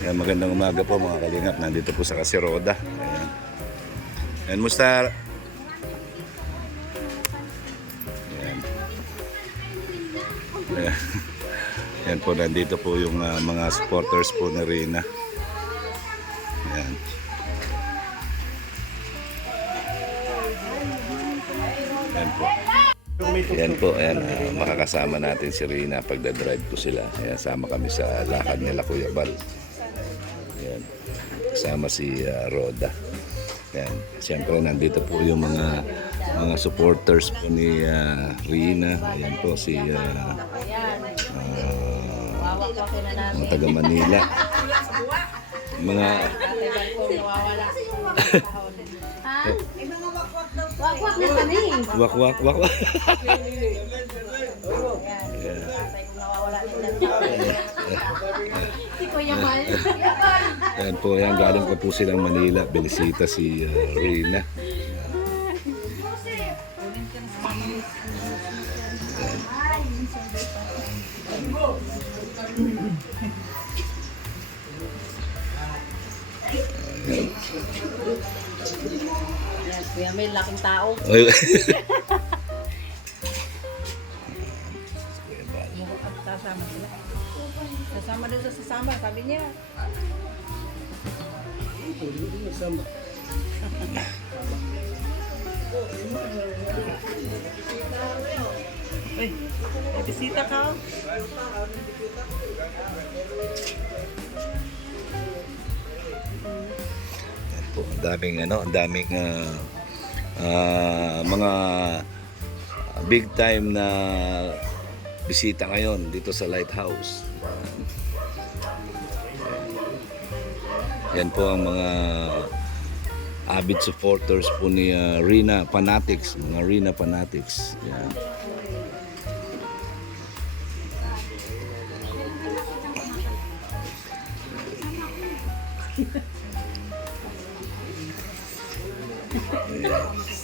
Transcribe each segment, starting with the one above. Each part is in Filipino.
Ayan, magandang umaga po mga kalingap. Nandito po sa Kasiroda. Ayan. Ayan, musta? Ayan. Ayan. Ayan po, nandito po yung mga supporters po na Rina. Ayan. Ayan po. Ayan po, ayan, makakasama natin si Rina pagdadrive ko sila. Ayan, sama kami sa lakad nila Kuya Bal. Ayan, kasama si Roda. Ayan, siyempre nandito po yung mga supporters po ni Rina. Ayan po si mga taga Manila. Mga Wakwak na kami. Wakwak. Si Kuya Mal. Ayan po, ayan, galing pa po silang Manila. Binisita si Rina. Kuya Mel, laking tao. Ay. Sasama sila. Sasama doon sa sasama, sabi niya. Uy, may bisita ka. Po, ang daming mga big time na bisita ngayon dito sa Lighthouse. Yan po ang mga avid supporters po ni Rina Fanatics, mga Rina Fanatics. Yan.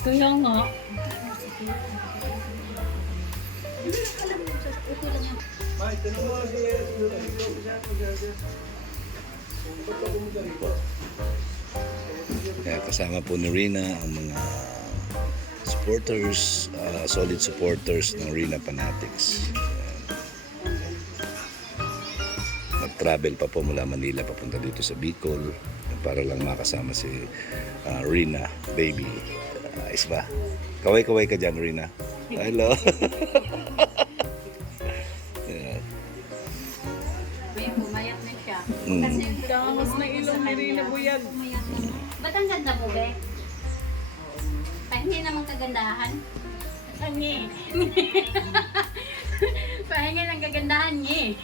Kuya nga. Kaya kasama po ni Rina ang mga supporters, solid supporters ng Rina Fanatics. Nag-travel pa po mula Manila papunta dito sa Bicol para lang makasama si Rina, baby. Ayos ba? Kaway-kaway ka dyan, Rina. Hello. Yeah. Kuya, pumayat na siya. Tangos na ilong ni Rina Buyag. Ba't ang ganda mo, Be? Pahingi namang kagandahan. Pahingi. Pahingi ng kagandahan niya.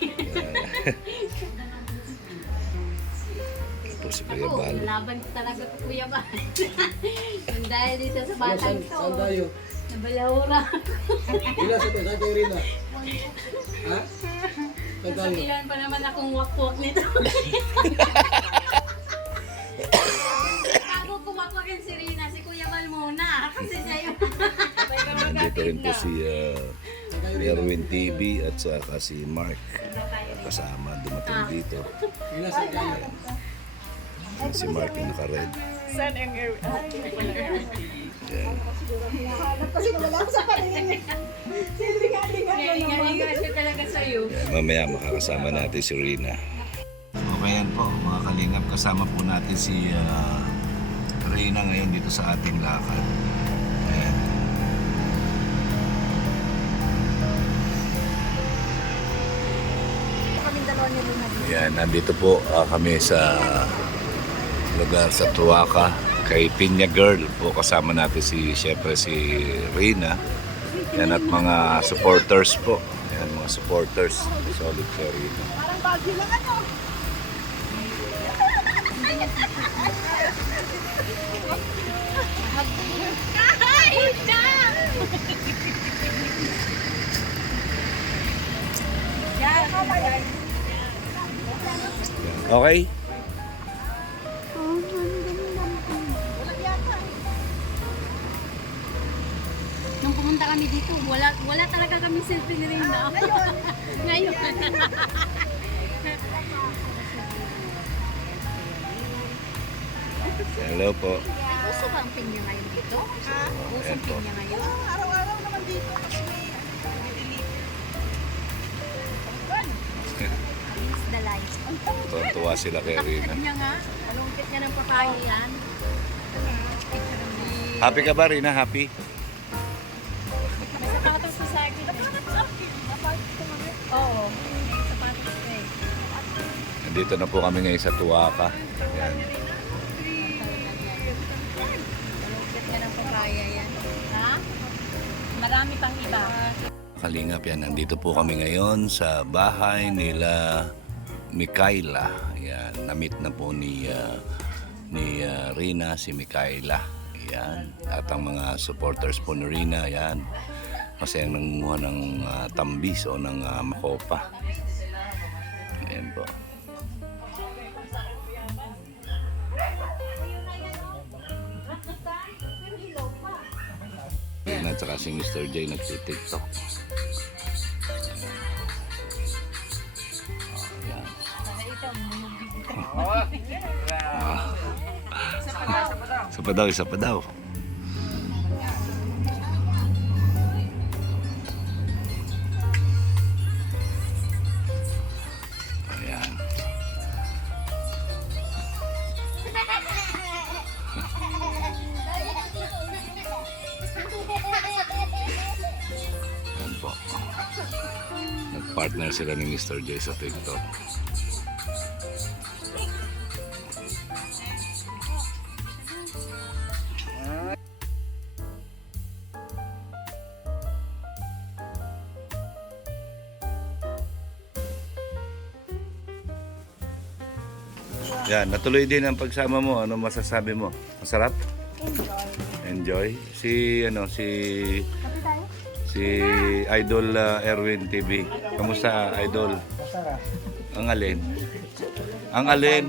Ito si Kuya Bal. Laban talaga ko, Kuya Bal. Yung dahil dito sa batang to. Saan tayo? Nabalahura. Ila sa tayo, saan tayo Rina? Ha? Saan tayo? Sabihan pa naman akong wakwak nito. Bago kumakwakin si Rina, si Kuya Bal muna. Kasi siya yung... Nandito rin po si Erwin TV at saka si Mark. Kasama dumating dito. Ila sa tayo? Si Mark yung naka-red. San ang Yan. Galing-galing siya talaga sa'yo. Yan, mamaya makakasama natin si Rina. Okay yan po mga kalingap. Kasama po natin si Rina ngayon dito sa ating lakad. Ayan. Yan, nandito po kami sa lugar sa Tuaca kay Pinya Girl po. Kasama natin syempre si Rina. Yan, at mga supporters po. Yan, mga supporters. Solid kay Rina. Parang bagyo lang ano. Kahit na! Okay? Nung pumunta kami dito, wala talaga kami selfie ni Rina. Ngayon. Hello po. Gusto ba ang pinya ngayon dito? Gusto Ayan ang po. pinya ngayon? Araw-araw naman dito kasi Against the lights. Ang Tuwa sila kay Rina. niya nga. Malungkit niya ng papaya yan. Happy ka ba, Rina? Happy? May sapatos sa saging. Oo. May sapatos ka eh. Nandito na po kami ngayon sa Tuwaka. Ayan. Malungkit niya ng papaya yan. Ha? Marami pang iba. Kalingap yan, nandito po kami ngayon sa bahay nila Mikaela. Yan, na-meet na po ni Rina si Mikaela. Yan, at ang mga supporters po ni Rina, yan. Kasi nangunguha ng tambis o ng makopa. Ayan po. Yan, at saka si Mr. J nagtitiktok. Ayan. Isa pa daw, isa pa daw. Ayan. Ayan po. Nag-partner sila ni Mr. J sa TikTok. Yan, natuloy din ang pagsama mo. Ano masasabi mo? Masarap? Enjoy. Si Idol Erwin TV. Kamusta, Idol? Masarap. Ang alin? Ang alin?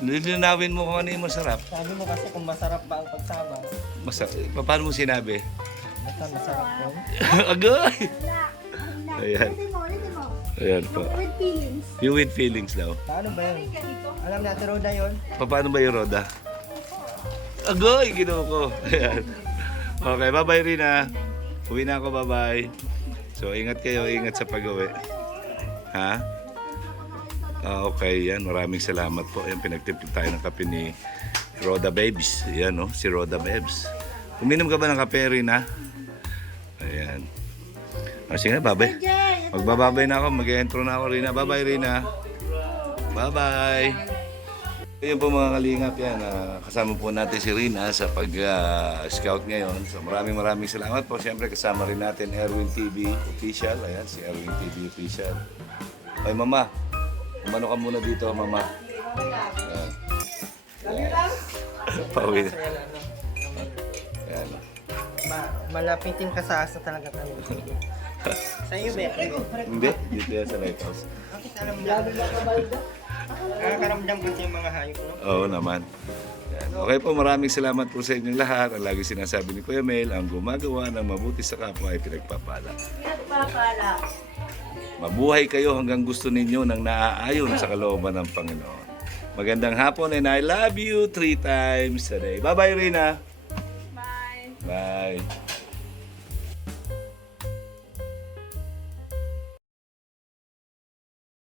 Nilinawin mo kung ano yung masarap. Sabi mo kasi kung masarap ba ang pagsama. Paano mo sinabi? Basta masarap yun. Agay! Ayan. Ayan po. With feelings. Yung with feelings daw. Paano ba yun? Alam natin Roda yun. Paano ba yung roda? Agoy! Ginawa ko. Ayan. Okay, bye-bye Rina. Uwi na ako, bye-bye. So, ingat kayo. Ingat sa pag-uwi. Ha? Okay, yan. Maraming salamat po. Yan, pinagtipid tayo ng kape ni Roda Babes. Yan, no? Si Roda Babes. Uminom ka ba ng kape, Rina? Ayan. O, sige na, bye-bye. Magbababay na ako. Mag-intro na ako, Rina. Bye-bye, Rina. Bye-bye. Ayun po mga kalingap yan. Kasama po natin si Rina sa pag-scout ngayon. So maraming salamat po. Siyempre kasama rin natin Erwin TV Official. Ayan, si Erwin TV Official. Ay, Mama. Umano ka muna dito, Mama. Ayan. Pauwi na. Ayan. Malapitin ka sa asa talaga tayo. Sa iyo, Be? Hindi, dito yan sa lighthouse. Bakit alam mo? Nakakaramdam kasi yung mga hayop, no? Oo naman. Yan. Okay po, maraming salamat po sa inyong lahat. Ang lagi sinasabi ni Kuya Mel, ang gumagawa ng mabuti sa kapwa ay pinagpapala. Mabuhay kayo hanggang gusto ninyo ng naaayon sa kalooban ng Panginoon. Magandang hapon and I love you 3 times a day. Bye-bye, Rina. Bye. Bye.